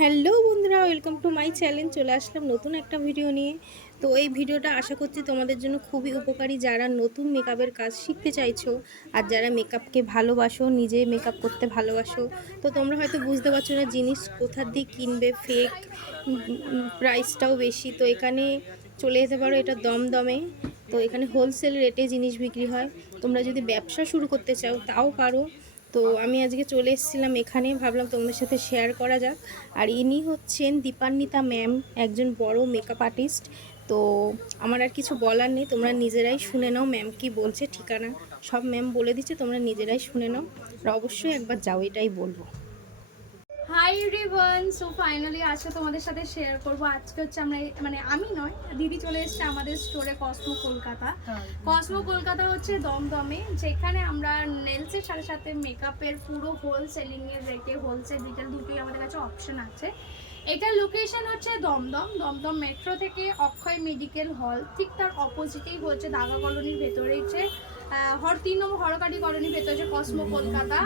Hello বন্ধুরা, welcome to my channel. চলে আসলাম নতুন একটা ভিডিও নিয়ে। তো এই ভিডিওটা আশা করছি তোমাদের জন্য খুবই উপকারী। যারা নতুন মেকআপের কাজ শিখতে চাইছো আর যারা মেকআপকে ভালোবাসো নিজে মেকআপ করতে ভালোবাসো, তো তোমরা হয়তো বুঝতে পারছ না জিনিস কোথার দিয়ে কিনবে। ফেক প্রাইসটাও বেশি। তো এখানে চলে যেতে পারো, এটা দমদমে। তো এখানে হোলসেল রেটে জিনিস বিক্রি হয়। তোমরা যদি ব্যবসা শুরু করতে চাও, তাও পারো। তো আমি আজকে চলে এসেছিলাম এখানে ভাবলাম তোমাদের সাথে শেয়ার করা যাক। আর ইনি হচ্ছেন দীপান্বিতা ম্যাম, একজন বড় মেকআপ আর্টিস্ট তো আমার আর কিছু বলার নেই, তোমরা নিজেরাই শুনে নাও ম্যাম কি বলছে, ঠিকানা সব ম্যাম বলে দিচ্ছে, তোমরা নিজেরাই শুনে নাও। আর অবশ্যই একবার যাও, এটাই বলব। হাই রিভান সো ফাইনালি আজকে তোমাদের সাথে শেয়ার করব। আজকে হচ্ছে আমরা মানে আমি নয় দিদি চলে এসেছে আমাদের স্টোরে কসমো কলকাতা কসমো কলকাতা হচ্ছে দমদমে যেখানে আমরা নেলসের সাথে সাথে মেকআপের পুরো হোলসেলিং এর রেটে হোলসেল রিটেল দুটোই আমাদের কাছে অপশন আছে। এটার লোকেশন হচ্ছে দমদম। দমদম মেট্রো থেকে অক্ষয় মেডিকেল হল ঠিক তার অপোজিটেই হচ্ছে দাগা কলোনির ভেতরে হচ্ছে হর তিন নম্বর হরকাটি ভেতরে হচ্ছে কসমো কলকাতা।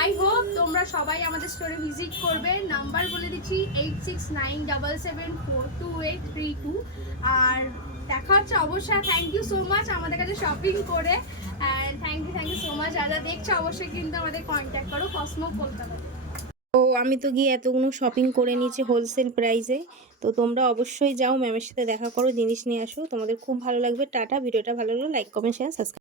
আই হোপ তোমরা সবাই আমাদের স্টোরে ভিজিট করবে। নাম্বার বলে দিচ্ছি eight six nine double seven four two eight three two আর দেখা হচ্ছে অবশ্যই। থ্যাংক ইউ সো মাচ আমাদের কাছে শপিং করে। And thank you thank you so much যারা দেখছ অবশ্যই কিন্তু আমাদের কন্ট্যাক্ট করো কসমো কলকাতা। তো আমি তো গিয়ে এতগুলো শপিং করে নিয়েছি হোলসেল প্রাইসে তো তোমরা অবশ্যই যাও। ম্যামের সাথে দেখা করো, জিনিস নিয়ে আসো। তোমাদের খুব ভালো লাগবে। টাটা। ভিডিওটা ভালো লাগলে লাইক কমেন্ট শেয়ার সাবস্ক্রাইব